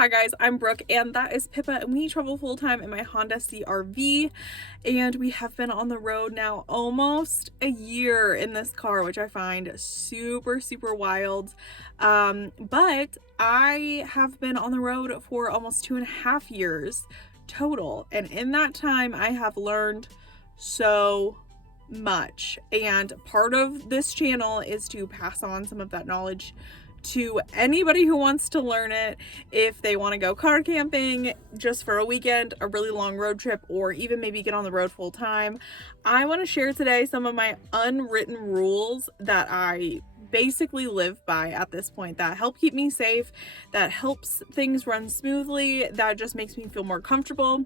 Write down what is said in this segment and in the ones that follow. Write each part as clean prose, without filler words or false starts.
Hi guys, I'm Brooke and that is Pippa, and we travel full-time in my Honda CRV, and we have been on the road now almost a year in this car, which I find super wild. But I have been on the road for almost 2.5 years total, and in that time I have learned so much, and part of this channel is to pass on some of that knowledge to anybody who wants to learn it. If they want to go car camping just for a weekend, a really long road trip, or even maybe get on the road full time, I want to share today some of my unwritten rules that I basically live by at this point, that help keep me safe, that helps things run smoothly, that just makes me feel more comfortable.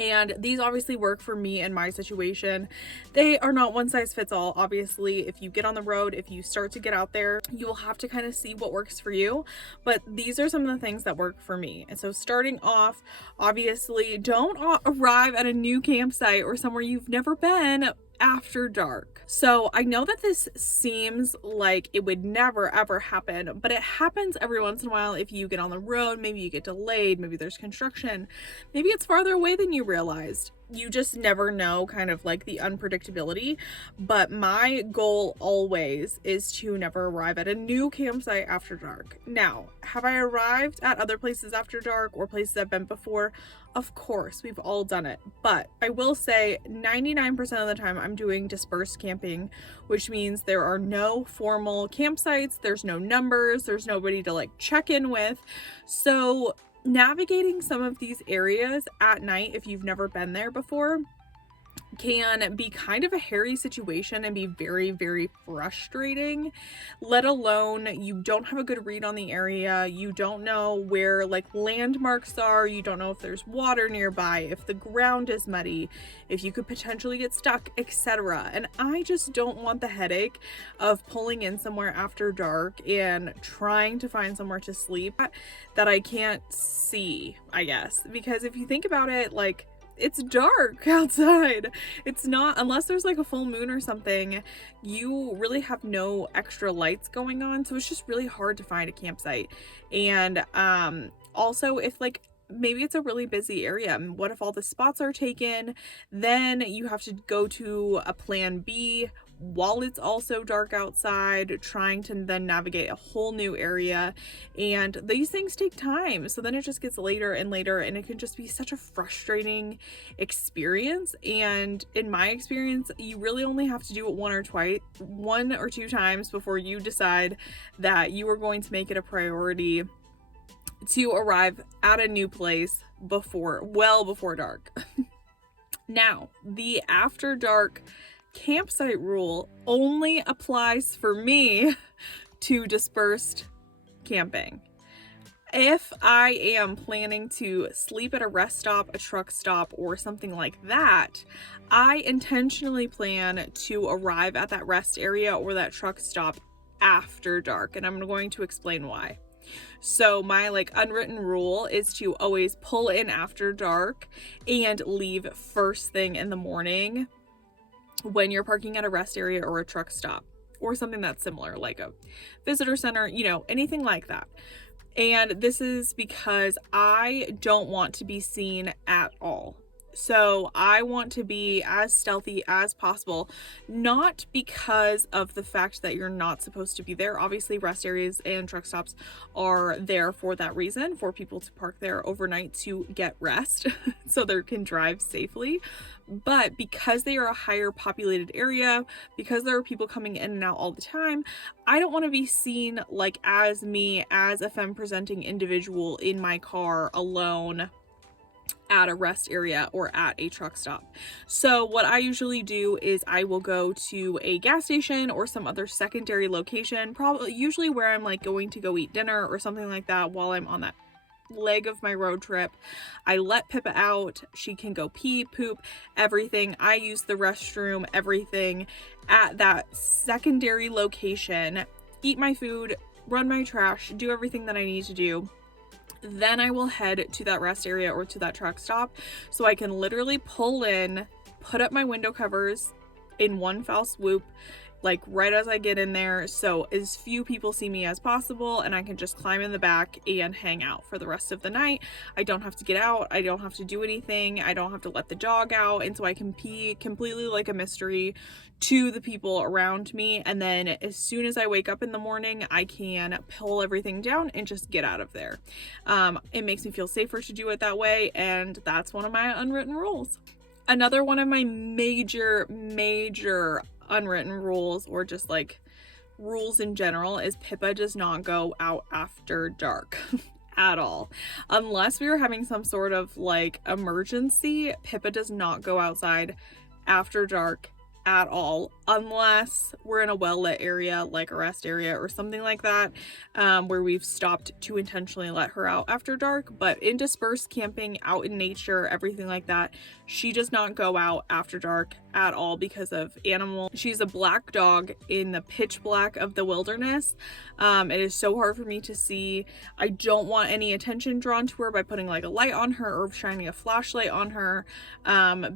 And these obviously work for me and my situation. They are not one size fits all. Obviously, if you get on the road, if you start to get out there, you will have to kind of see what works for you. But these are some of the things that work for me. And so starting off, obviously, don't arrive at a new campsite or somewhere you've never been after dark. So I know that this seems like it would never ever happen, but it happens every once in a while. If you get on the road, maybe you get delayed, maybe there's construction, maybe it's farther away than you realized. You just never know, kind of like the unpredictability. But my goal always is to never arrive at a new campsite after dark. Now, have I arrived at other places after dark or places I've been before? Of course, we've all done it. But I will say 99% of the time I'm doing dispersed camping, which means there are no formal campsites, there's no numbers, there's nobody to like check in with. So navigating some of these areas at night, if you've never been there before, can be kind of a hairy situation and be very frustrating. Let alone you don't have a good read on the area, you don't know where like landmarks are, you don't know if there's water nearby, if the ground is muddy, if you could potentially get stuck, etc. And I just don't want the headache of pulling in somewhere after dark and trying to find somewhere to sleep that I can't see, I guess. Because if you think about it, like, it's dark outside. It's not, unless there's like a full moon or something, you really have no extra lights going on. So it's just really hard to find a campsite. And also, if like maybe it's a really busy area, what if all the spots are taken? Then you have to go to a plan B while it's also dark outside, trying to then navigate a whole new area. And these things take time, so then it just gets later and later, and it can just be such a frustrating experience. And in my experience, you really only have to do it one or two times before you decide that you are going to make it a priority to arrive at a new place well before dark. Now, the after dark campsite rule only applies for me to dispersed camping. If I am planning to sleep at a rest stop, a truck stop, or something like that, I intentionally plan to arrive at that rest area or that truck stop after dark, and I'm going to explain why. So my like unwritten rule is to always pull in after dark and leave first thing in the morning when you're parking at a rest area or a truck stop or something that's similar, like a visitor center, you know, anything like that. And this is because I don't want to be seen at all. So I want to be as stealthy as possible, not because of the fact that you're not supposed to be there. Obviously, rest areas and truck stops are there for that reason, for people to park there overnight to get rest so they can drive safely. But because they are a higher populated area, because there are people coming in and out all the time, I don't want to be seen like as me, as a femme presenting individual in my car alone at a rest area or at a truck stop. So what I usually do is I will go to a gas station or some other secondary location, probably usually where I'm like going to go eat dinner or something like that while I'm on that leg of my road trip. I let Pippa out. She can go pee, poop, everything. I use the restroom, everything at that secondary location, eat my food, run my trash, do everything that I need to do. Then I will head to that rest area or to that truck stop so I can literally pull in, put up my window covers in one foul swoop, like right as I get in there, so as few people see me as possible, and I can just climb in the back and hang out for the rest of the night. I don't have to get out, I don't have to do anything, I don't have to let the dog out, and so I can pee completely like a mystery to the people around me. And then as soon as I wake up in the morning, I can pull everything down and just get out of there. It makes me feel safer to do it that way, and that's one of my unwritten rules. Another one of my major unwritten rules, or just like rules in general, is Pippa does not go out after dark at all. Unless we are having some sort of like emergency, Pippa does not go outside after dark at all, unless we're in a well-lit area like a rest area or something like that, where we've stopped to intentionally let her out after dark. But in dispersed camping, out in nature, everything like that, she does not go out after dark at all because of animal. She's a black dog in the pitch black of the wilderness. It is so hard for me to see. I don't want any attention drawn to her by putting like a light on her or shining a flashlight on her,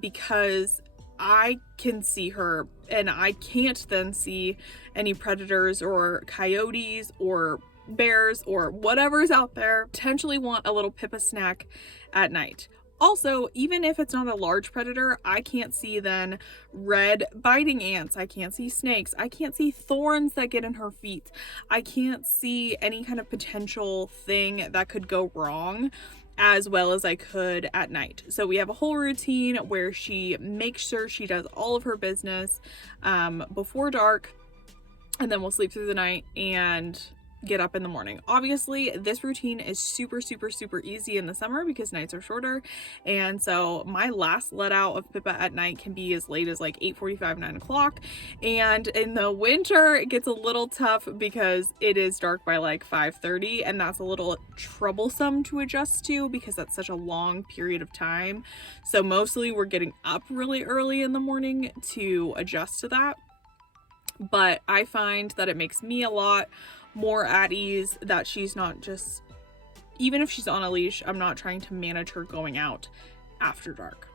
because I can see her and I can't then see any predators or coyotes or bears or whatever's out there. Potentially want a little Pippa snack at night. Also, even if it's not a large predator, I can't see then red biting ants. I can't see snakes. I can't see thorns that get in her feet. I can't see any kind of potential thing that could go wrong as well as I could at night. So we have a whole routine where she makes sure she does all of her business before dark, and then we'll sleep through the night and get up in the morning. Obviously, this routine is super easy in the summer because nights are shorter, and so my last let out of Pippa at night can be as late as like 8:45, 9 o'clock. And in the winter, it gets a little tough because it is dark by like 5:30, and that's a little troublesome to adjust to because that's such a long period of time. So mostly we're getting up really early in the morning to adjust to that. But I find that it makes me a lot more at ease that she's not just, even if she's on a leash, I'm not trying to manage her going out after dark.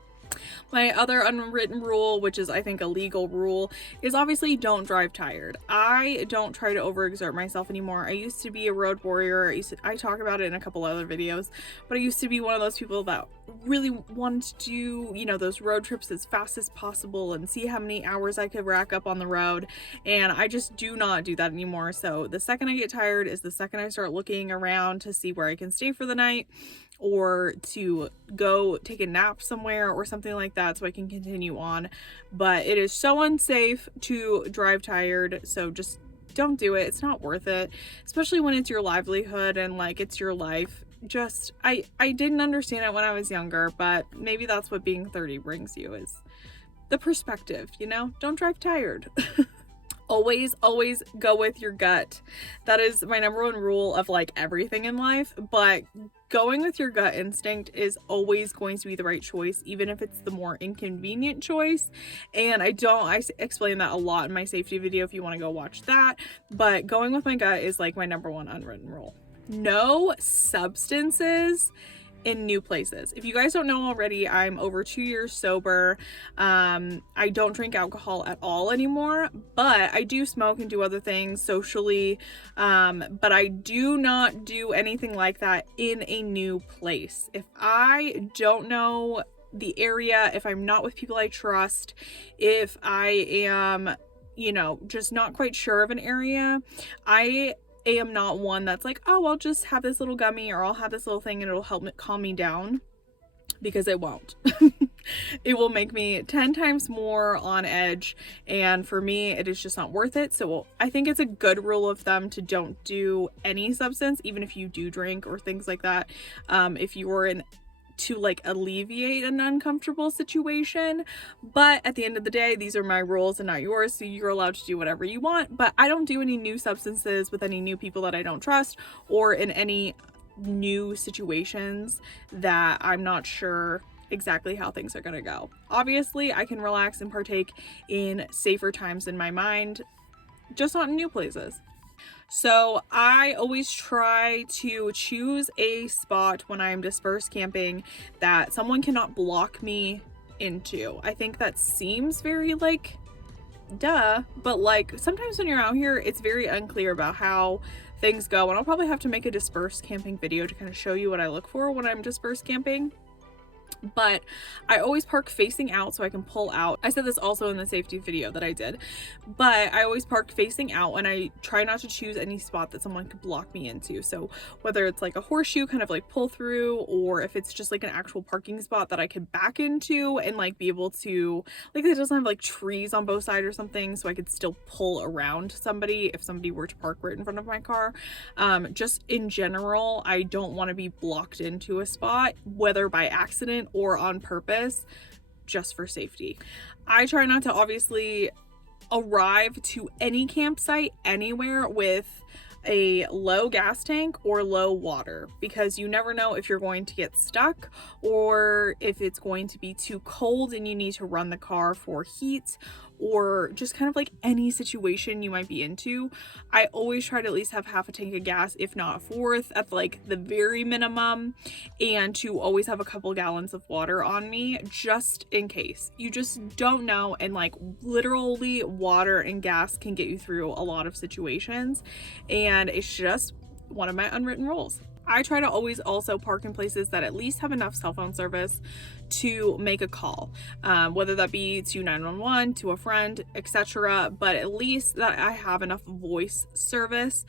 My other unwritten rule, which is I think a legal rule, is obviously don't drive tired. I don't try to overexert myself anymore. I used to be a road warrior. I talk about it in a couple other videos, but I used to be one of those people that really wanted to do, you know, those road trips as fast as possible and see how many hours I could rack up on the road. And I just do not do that anymore. So the second I get tired is the second I start looking around to see where I can stay for the night, or to go take a nap somewhere or something like that so I can continue on. But it is so unsafe to drive tired, so just don't do it. It's not worth it, especially when it's your livelihood and like it's your life. Just I didn't understand it when I was younger, but maybe that's what being 30 brings you, is the perspective, you know? Don't drive tired. Always go with your gut. That is my number one rule of like everything in life, but going with your gut instinct is always going to be the right choice, even if it's the more inconvenient choice. And I explain that a lot in my safety video if you want to go watch that, but going with my gut is like my number one unwritten rule. No substances in new places. If you guys don't know already, I'm over 2 years sober. I don't drink alcohol at all anymore, but I do smoke and do other things socially. But I do not do anything like that in a new place. If I don't know the area, if I'm not with people I trust, if I am, you know, just not quite sure of an area, I am not one that's like, oh, I'll just have this little gummy or I'll have this little thing and it'll help me calm me down, because it won't. It will make me 10 times more on edge, and for me it is just not worth it. So I think it's a good rule of thumb to don't do any substance, even if you do drink or things like that, if you were in to like alleviate an uncomfortable situation. But at the end of the day, these are my rules and not yours, so you're allowed to do whatever you want. But I don't do any new substances with any new people that I don't trust, or in any new situations that I'm not sure exactly how things are gonna go. Obviously, I can relax and partake in safer times in my mind, just not in new places. So I always try to choose a spot when I'm dispersed camping that someone cannot block me into. I think that seems very like duh. But like sometimes when you're out here, it's very unclear about how things go, and I'll probably have to make a dispersed camping video to kind of show you what I look for when I'm dispersed camping. But I always park facing out so I can pull out. I said this also in the safety video that I did, but I always park facing out, and I try not to choose any spot that someone could block me into. So whether it's like a horseshoe kind of like pull through, or if it's just like an actual parking spot that I could back into and like be able to, like, it doesn't have like trees on both sides or something, so I could still pull around somebody if somebody were to park right in front of my car. Just in general, I don't want to be blocked into a spot, whether by accident or on purpose, just for safety. I try not to obviously arrive to any campsite anywhere with a low gas tank or low water, because you never know if you're going to get stuck or if it's going to be too cold and you need to run the car for heat, or just kind of like any situation you might be into. I always try to at least have half a tank of gas, if not a fourth, at like the very minimum, and to always have a couple gallons of water on me just in case. You just don't know, and like literally water and gas can get you through a lot of situations, and it's just one of my unwritten rules. I try to always also park in places that at least have enough cell phone service to make a call, whether that be to 911, to a friend, etc., but at least that I have enough voice service.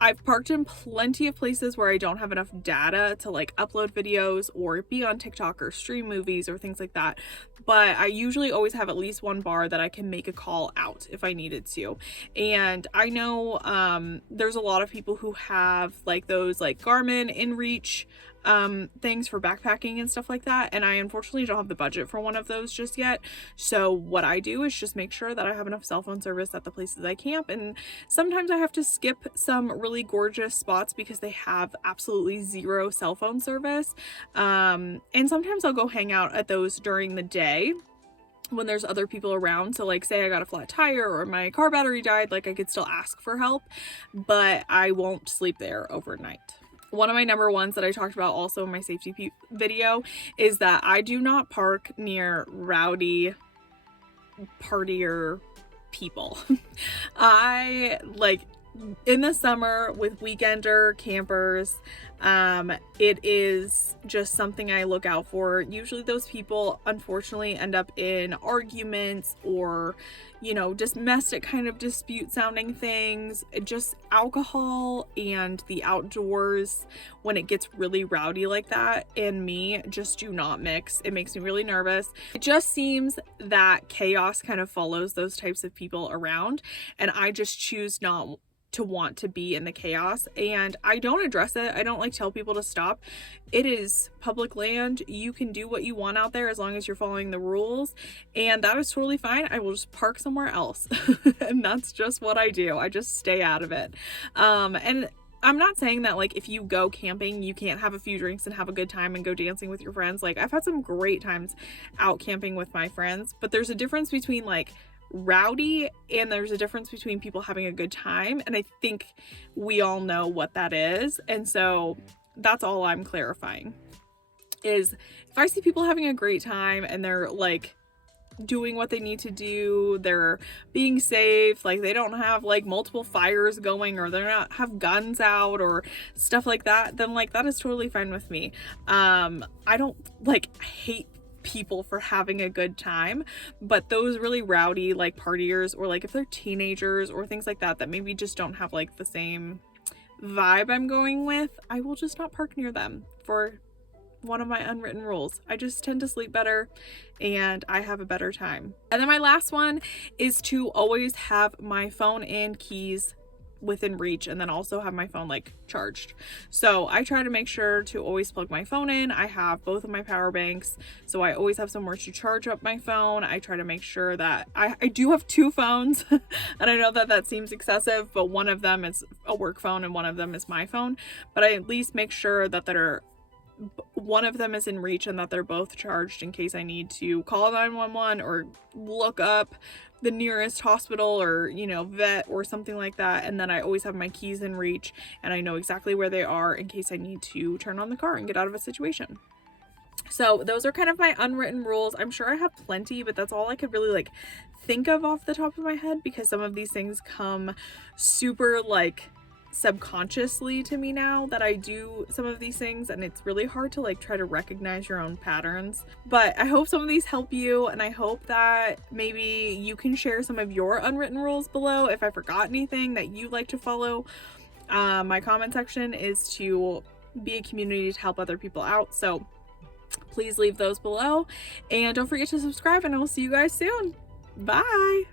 I've parked in plenty of places where I don't have enough data to like upload videos or be on TikTok or stream movies or things like that. But I usually always have at least one bar that I can make a call out if I needed to. And I know there's a lot of people who have like those like Garmin InReach things for backpacking and stuff like that, and I unfortunately don't have the budget for one of those just yet. So what I do is just make sure that I have enough cell phone service at the places I camp, and sometimes I have to skip some really gorgeous spots because they have absolutely zero cell phone service, and sometimes I'll go hang out at those during the day when there's other people around. So like say I got a flat tire or my car battery died, like I could still ask for help, but I won't sleep there overnight. One of my number ones that I talked about also in my safety video is that I do not park near rowdy partier people. I like in the summer with weekender campers, it is just something I look out for. Usually those people unfortunately end up in arguments or, you know, domestic kind of dispute sounding things. Just alcohol and the outdoors, when it gets really rowdy like that, and me just do not mix. It makes me really nervous. It just seems that chaos kind of follows those types of people around, and I just choose not to want to be in the chaos, and I don't address it. I don't like tell people to stop. It is public land. You can do what you want out there as long as you're following the rules, and that is totally fine. I will just park somewhere else. And that's just what I do. I just stay out of it. And I'm not saying that like if you go camping you can't have a few drinks and have a good time and go dancing with your friends. Like I've had some great times out camping with my friends, but there's a difference between like rowdy and there's a difference between people having a good time, and I think we all know what that is. And so that's all I'm clarifying, is if I see people having a great time and they're like doing what they need to do, they're being safe, like they don't have like multiple fires going or they're not have guns out or stuff like that, then like that is totally fine with me. I don't like hate people for having a good time, but those really rowdy like partiers, or like if they're teenagers or things like that that maybe just don't have like the same vibe I'm going with, I will just not park near them for one of my unwritten rules. I just tend to sleep better and I have a better time. And then my last one is to always have my phone and keys within reach, and then also have my phone like charged. So I try to make sure to always plug my phone in. I have both of my power banks, so I always have somewhere to charge up my phone. I try to make sure that I do have two phones and I know that that seems excessive, but one of them is a work phone and one of them is my phone, but I at least make sure that one of them is in reach and that they're both charged in case I need to call 911 or look up the nearest hospital or, you know, vet or something like that. And then I always have my keys in reach and I know exactly where they are in case I need to turn on the car and get out of a situation. So those are kind of my unwritten rules. I'm sure I have plenty, but that's all I could really like think of off the top of my head, because some of these things come super like subconsciously to me now that I do some of these things, and it's really hard to like try to recognize your own patterns. But I hope some of these help you, and I hope that maybe you can share some of your unwritten rules below if I forgot anything that you like to follow. My comment section is to be a community to help other people out, so please leave those below, and don't forget to subscribe, and I will see you guys soon. Bye.